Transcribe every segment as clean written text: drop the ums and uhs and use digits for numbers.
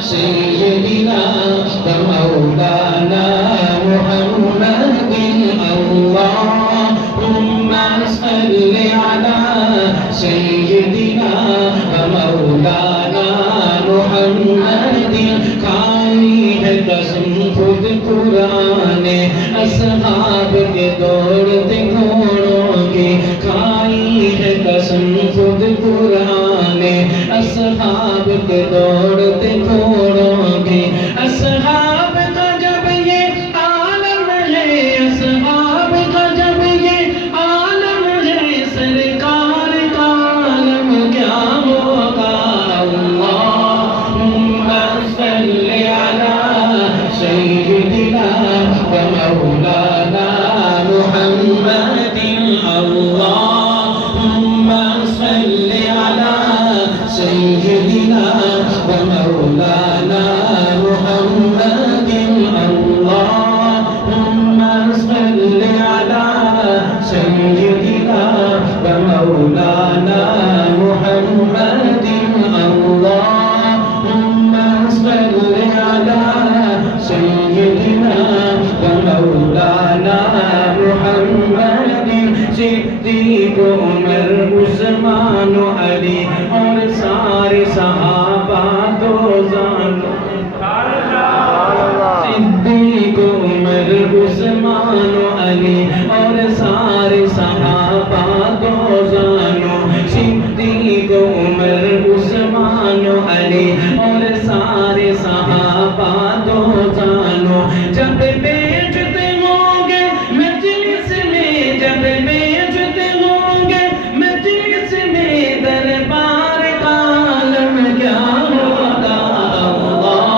سيدنا ومولانا محمد اللهم صل على سيدنا ومولانا محمد खाई है कसम खुद कुरान असहाब के दौड़ते घोड़ों की खाई है कसम खुद कुरान असहाब के दौड़ते घोड़ों की असहाब का जब ये आलम है असहाब का जब ये आलम है सरकार का आलम क्या होगा अल्लाहुम्मा सल्ली अला सय्यिदिना व मौलाना मुहम्मदिन अल्लाहुम्मा सल्ली अला सय्यिदिना व मौलाना मुहम्मदिन अल्लाहुम्मा सल्ली अला सय्यिदिना व मौलाना मुहम्मदिन अल्लाहुम्मा सल्ली अला सय्यिदिना व मौलाना मुहम्मदिन सिद्दीक़ उमर उस्मान अली और सारे सहाबा दो जानो सिद्दीक़ उमर उस्मान अली और सारे सहाबा दो जानो सिद्दीक़ उमर उस्मान अली और सारे सहाबा दो जानो जब बेचते होंगे मजलिस में जब बेचते होंगे मजलिस में दरबार का आलम क्या होगा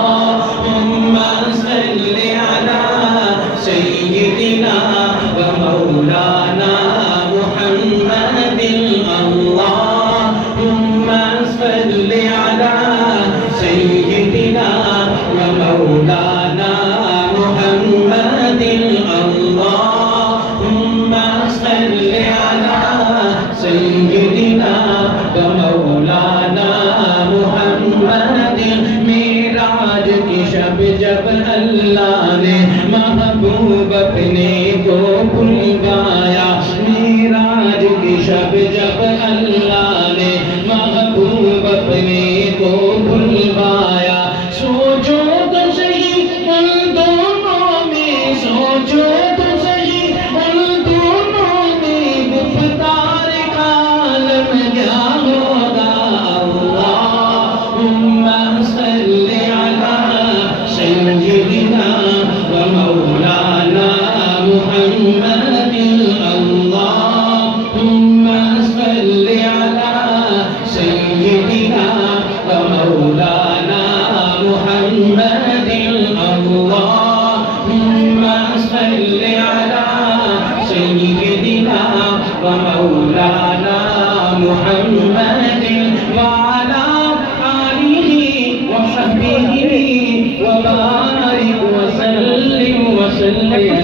अल्लाहुम्मा सल्ली अला सय्यिदिना व मौलाना मुहम्मदिन अल्लाहुम्मा सल्ली अला सय्यिदिना व मौलाना मुहम्मदिन अल्लाहुम्मा सल्ली अला सय्यिदिना व मौलाना मुहम्मदिन मेराज की शब जब अल्लाह ने महबूब अपने को बुलवाया मेराज की शब जब अल्लाह ने महबूब अपने को बुलवाया सोचो तो सही उन दोनों में सोचो तो सही उन दोनों में गुफ्तार का आलम क्या होगा अल्लाहुम्मा सल्ली अला सय्यिदिना व मौलाना मुहम्मदिन अल्लाहुम्मा सल्ली अला सय्यिदिना व मौलाना मुहम्मदिन अल्लाहुम्मा सल्ली अला सय्यिदिना व मौलाना मुहम्मदिन व अला आलिहि व सहबिहि व बारिक व सल्लिम व सल्लिम